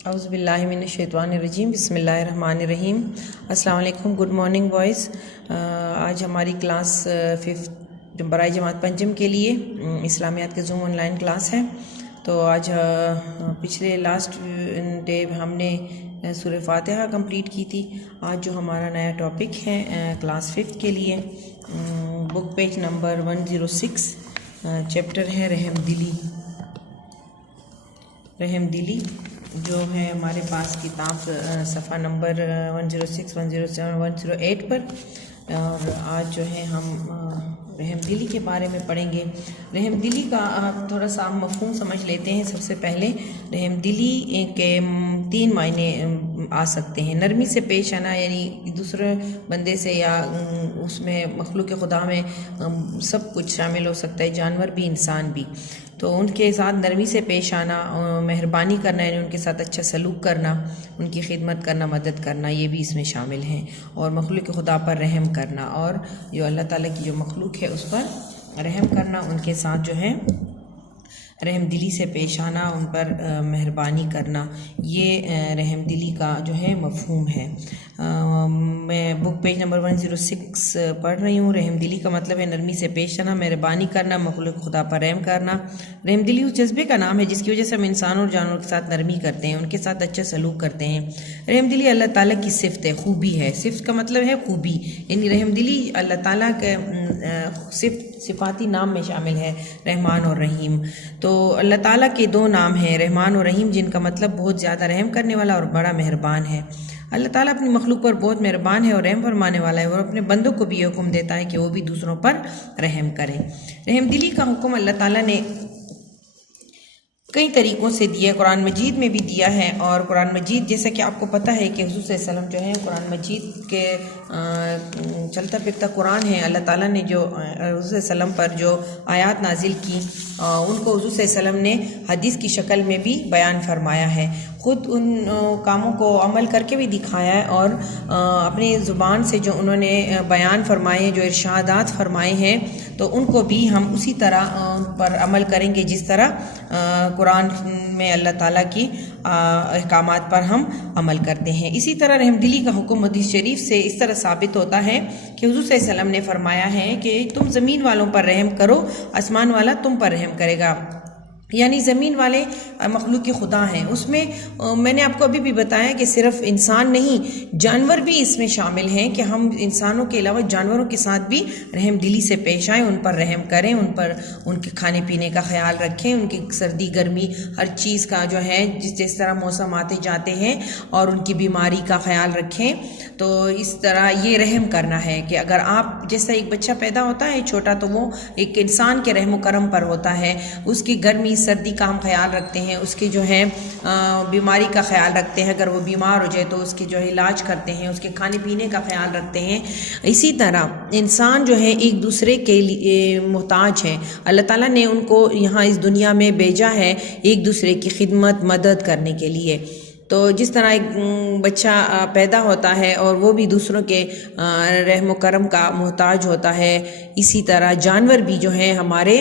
औज़ुबिल्लाहिमिनश्शैतानिर्रजीम बिस्मिल्लाहिर्रहमानिर्रहीम। अस्सलाम वालेकुम, गुड मॉर्निंग बॉयज़। आज हमारी क्लास 5 बराए जमात पंचम के लिए इस्लामियात के ज़ूम ऑनलाइन क्लास है। तो आज पिछले लास्ट डे हमने सूरह फातिहा कंप्लीट की थी। आज जो हमारा नया टॉपिक है क्लास 5 के लिए बुक पेज नंबर 106 चैप्टर है रहमदिली जो है हमारे पास किताब सफ़ा नंबर 106, 107, 108 पर। और आज जो है हम रहमदिली के बारे में पढ़ेंगे। रहमदिली का थोड़ा सा हम मफ़हूम समझ लेते हैं। सबसे पहले रहमदिली के 3 मायने आ सकते हैं। नरमी से पेश आना, यानी दूसरे बंदे से या उसमें मखलूक खुदा में सब कुछ शामिल हो सकता है, जानवर भी इंसान भी। तो उनके साथ नरमी से पेश आना, मेहरबानी करना, यानी उनके साथ अच्छा सलूक करना, उनकी खिदमत करना, मदद करना, ये भी इसमें शामिल हैं। और मखलूक खुदा पर रहम करना, और जो अल्लाह ताला की जो मखलूक है उस पर रहम करना, उनके साथ जो है रहमदिली से पेश आना, उन पर मेहरबानी करना, ये रहमदिली का जो है मफ़हूम है। मैं बुक पेज नंबर 106 पढ़ रही हूँ। रहमदिली का मतलब है नरमी से पेश आना, मेहरबानी करना, मखलूक खुदा पर रहम करना। रहमदिली उस जज्बे का नाम है जिसकी वजह से हम इंसानों और जानवरों के साथ नरमी करते हैं, उनके साथ अच्छा सलूक करते हैं। रहमदिली अल्लाह ताला की सिफ़त है, खूबी है। सिफ़त का मतलब है खूबी, यानी रहमदिली अल्लाह ताला के सिफाती नाम में शामिल है, रहमान और रहीम। तो अल्लाह ताला के 2 नाम हैं, रहमान और रहीम, जिनका मतलब बहुत ज़्यादा रहम करने वाला और बड़ा मेहरबान है। अल्लाह ताला अपनी मखलूक पर बहुत मेहरबान है और रहम फरमाने वाला है, और अपने बंदों को भी ये हुक्म देता है कि वो भी दूसरों पर रहम करें। रहमदिली का हुक्म अल्लाह ताला ने कई तरीक़ों से दिया, कुरान मजीद में भी दिया है। और कुरान मजीद, जैसा कि आपको पता है कि हुज़ूर सल्लल्लाहु अलैहि वसल्लम जो है कुरान मजीद के चलता फिरता कुरान है। अल्लाह ताला ने जो हुज़ूर सल्लल्लाहु अलैहि वसल्लम पर जो आयात नाजिल की, उनको हुज़ूर सल्लल्लाहु अलैहि वसल्लम ने हदीस की शक्ल में भी बयान फरमाया है। ख़ुद उन कामों को अमल करके भी दिखाया है, और अपनी ज़ुबान से जो उन्होंने बयान फरमाए, जो इरशादात फरमाए हैं, तो उनको भी हम उसी तरह उन पर अमल करेंगे जिस तरह कुरान में अल्लाह ताला की अहकामात पर हम अमल करते हैं। इसी तरह रहमदिली का हुक्म हदीस शरीफ से इस तरह साबित होता है कि हुज़ूर सल्लल्लाहु अलैहि वसल्लम ने फरमाया है कि तुम ज़मीन वालों पर रहम करो, आसमान वाला तुम पर रहम करेगा। यानी ज़मीन वाले मखलूक के खुदा हैं। उसमें मैंने आपको अभी भी बताया कि सिर्फ इंसान नहीं, जानवर भी इसमें शामिल हैं, कि हम इंसानों के अलावा जानवरों के साथ भी रहमदिली से पेश आएँ, उन पर रहम करें, उन पर उनके खाने पीने का ख्याल रखें, उनकी सर्दी गर्मी हर चीज़ का जो है जिस तरह मौसम आते जाते हैं, और उनकी बीमारी का ख्याल रखें। तो इस तरह ये रहम करना है कि अगर आप, जैसा एक बच्चा पैदा होता है छोटा, तो वो एक इंसान के रहम करम पर होता है, उसकी गर्मी सर्दी का हम ख्याल रखते हैं, उसके जो है बीमारी का ख्याल रखते हैं, अगर वो बीमार हो जाए तो उसके जो है इलाज करते हैं, उसके खाने पीने का ख्याल रखते हैं। इसी तरह इंसान जो है एक दूसरे के लिए मोहताज है। अल्लाह ताला ने उनको यहाँ इस दुनिया में भेजा है एक दूसरे की खिदमत मदद करने के लिए। तो जिस तरह एक बच्चा पैदा होता है और वो भी दूसरों के रहम करम का मोहताज होता है, इसी तरह जानवर भी जो है हमारे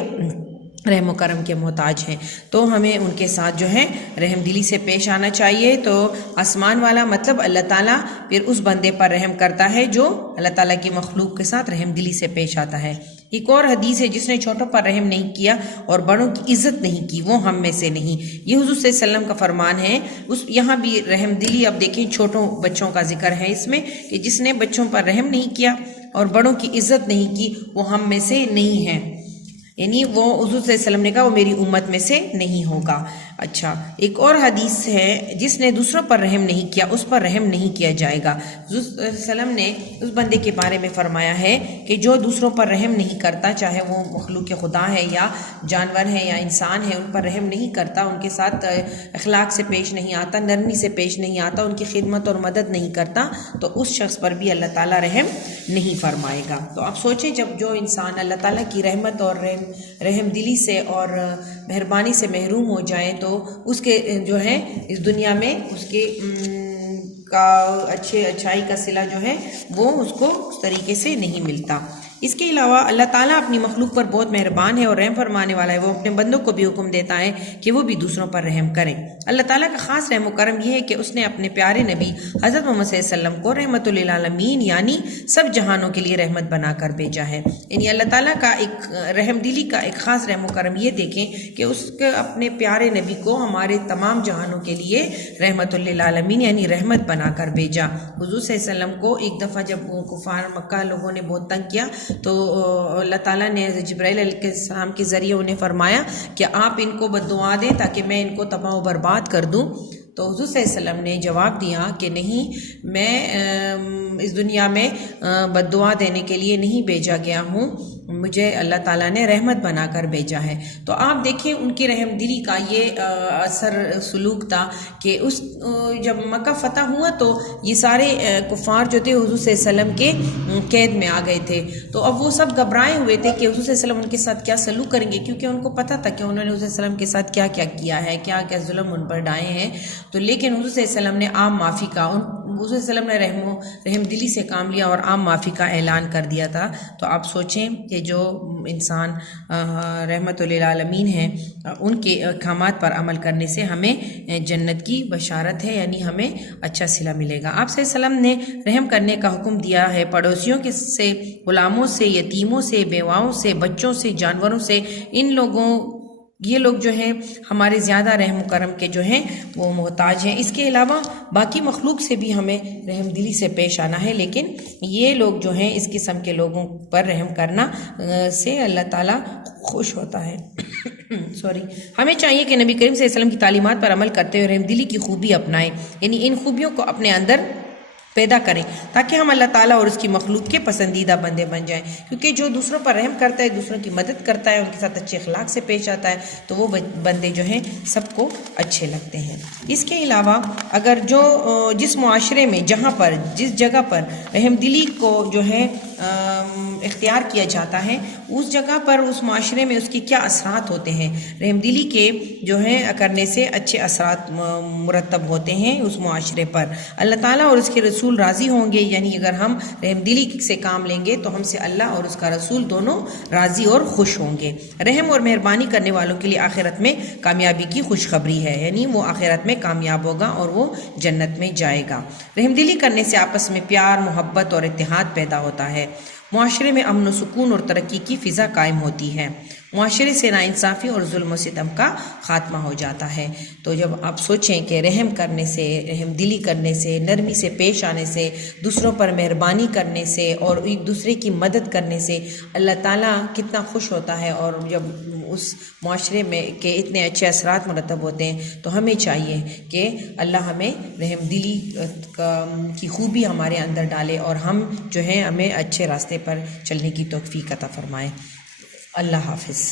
रहम करम के मोहताज हैं। तो हमें उनके साथ जो है रहमदिली से पेश आना चाहिए। तो आसमान वाला मतलब अल्लाह ताला फिर उस बंदे पर रहम करता है जो अल्लाह ताला की मखलूक के साथ रहमदिली से पेश आता है। एक और हदीस है, जिसने छोटों पर रहम नहीं किया और बड़ों की इज्जत नहीं की, वो हम में से नहीं। ये हुज़ूर सल्लल्लाहु अलैहि वसल्लम का फरमान है। उस यहाँ भी रहमदिली, अब देखिए छोटों बच्चों का जिक्र है इसमें, कि जिसने बच्चों पर रहम नहीं किया और बड़ों की इज्जत नहीं की, वो हम में से नहीं है, यानी वो हुज़ूर सल्लल्लाहु अलैहि वसल्लम ने कहा वो मेरी उम्मत में से नहीं होगा। अच्छा, एक और हदीस है, जिसने दूसरों पर रहम नहीं किया उस पर रहम नहीं किया जाएगा। हुज़ूर सल्लल्लाहु अलैहि वसल्लम ने उस बंदे के बारे में फरमाया है कि जो दूसरों पर रहम नहीं करता, चाहे वो मखलूक खुदा है या जानवर है या इंसान है, उन पर रहम नहीं करता, उनके साथ अखलाक से पेश नहीं आता, नरमी से पेश नहीं आता, उनकी खिदमत और मदद नहीं करता, तो उस शख्स पर भी अल्लाह ताला रहम नहीं फरमाएगा। तो आप सोचें, जब जो इंसान अल्लाह ताला की रहमत और रहमदिली से और मेहरबानी से महरूम हो जाए, तो उसके जो है इस दुनिया में उसके का अच्छाई का सिला जो है वो उसको उस तरीके से नहीं मिलता। इसके अलावा अल्लाह ताला अपनी मखलूक पर बहुत मेहरबान है और रहम फरमाने वाला है। वो अपने बंदों को भी हुक्म देता है कि वो भी दूसरों पर रहम करें। अल्लाह ताला का खास रहम करम यह है कि उसने अपने प्यारे नबी हज़रत मोहम्मद सल्लल्लाहु अलैहि वसल्लम को रहमतुल लिल आलमीन यानी सब जहानों के लिए रहमत बनाकर भेजा है। यानी अल्लाह ताला का एक रहमदिली का एक खास रहम करम ये देखें कि उसके अपने प्यारे नबी को हमारे तमाम जहानों के लिए रहमतुल लिल आलमीन यानी रहमत बनाकर भेजा। हुज़ूर सल्लल्लाहु अलैहि वसल्लम को एक दफ़ा जब कुफार मक्का लोगों ने बहुत तंग किया तो अल्लाह ताला ने जिब्राइल अलैहिस्सलाम के ज़रिए उन्हें फरमाया कि आप इनको बद्दुआ दें ताकि मैं इनको तबाह व बर्बाद कर दूँ। तो हुज़ूर सल्लल्लाहु अलैहि वसल्लम ने जवाब दिया कि नहीं, मैं इस दुनिया में बद्दुआ देने के लिए नहीं भेजा गया हूँ, मुझे अल्लाह ताला ने रहमत बनाकर भेजा है। तो आप देखें उनकी रहमदिली का ये असर सलूक था कि उस जब मक्का फ़तह हुआ तो ये सारे कुफ़ार जो थे हुज़ूर सल्लल्लाहु अलैहि वसल्लम के कैद में आ गए थे। तो अब वो सब घबराए हुए थे कि हुज़ूर सल्लल्लाहु अलैहि वसल्लम उनके साथ क्या सलूक करेंगे, क्योंकि उनको पता था कि उन्होंने हुज़ूर सल्लल्लाहु अलैहि वसल्लम के साथ क्या क्या किया है, क्या क्या जुल्म उन पर ढाए हैं। तो लेकिन हुज़ूर सल्लल्लाहु अलैहि वसल्लम ने आम माफ़ी का हुज़ूर सल्लल्लाहु अलैहि वसल्लम ने रहमदिली से काम लिया और आम माफ़ी का ऐलान कर दिया था। तो आप सोचें कि जो इंसान रहमतुल लिल आलमीन हैं उनके अहकामात पर अमल करने से हमें जन्नत की बशारत है, यानी हमें अच्छा सिला मिलेगा। आप सल्लल्लाहु अलैहि वसल्लम ने रहम करने का हुक्म दिया है पड़ोसियों के से, गुलामों से, यतीमों से, बेवाओं से, बच्चों से, जानवरों से। इन लोगों ये लोग जो हैं हमारे ज़्यादा रहम करम के जो हैं वो मोहताज हैं। इसके अलावा बाकी मखलूक से भी हमें रहमदिली से पेश आना है, लेकिन ये लोग जो हैं इस किस्म के लोगों पर रहम करना से अल्लाह ताला खुश होता है। हमें चाहिए कि नबी करीम सल्लल्लाहु अलैहि वसल्लम की तालीमात पर अमल करते हुए रहमदिली की खूबी अपनाएं, यानी इन खूबियों को अपने अंदर पैदा करें ताकि हम अल्लाह ताला और उसकी मखलूक के पसंदीदा बंदे बन जाएं। क्योंकि जो दूसरों पर रहम करता है, दूसरों की मदद करता है, उनके साथ अच्छे अखलाक से पेश आता है, तो वो बंदे जो हैं सबको अच्छे लगते हैं। इसके अलावा अगर जिस मुआशरे में जहाँ पर जिस जगह पर रहमदिली को जो है इख्तियार किया जाता है, उस जगह पर उस मुआशरे में उसके क्या असरात होते हैं। रहमदिली के जो है करने से अच्छे असरात मुरतब होते हैं उस मुआशरे पर। अल्लाह ताला और उसके रसूल राज़ी होंगे, यानी अगर हम रहमदिली से काम लेंगे तो हमसे अल्लाह और उसका रसूल दोनों राज़ी और खुश होंगे। रहम और मेहरबानी करने वालों के लिए आखिरत में कामयाबी की खुशखबरी है, यानी वो आखिरत में कामयाब होगा और वो जन्नत में जाएगा। रहमदिली करने से आपस में प्यार, मोहब्बत और इत्तेहाद पैदा होता है। मुआशरे में अमन व सुकून और तरक्की की फ़िज़ा कायम होती है। मुआशरे से नाइंसाफ़ी और जुल्म व सितम का ख़ात्मा हो जाता है। तो जब आप सोचें कि रहम करने से, रहमदिली करने से, नरमी से पेश आने से, दूसरों पर मेहरबानी करने से और एक दूसरे की मदद करने से अल्लाह ताला कितना खुश होता है, और जब उस मुआशरे में के इतने अच्छे असरात मुरतब होते हैं, तो हमें चाहिए कि अल्लाह हमें रहमदिली की खूबी हमारे अंदर डाले और हम जो है हमें अच्छे रास्ते पर चलने की तौफीक अता फरमाए। अल्लाह हाफ़िज़।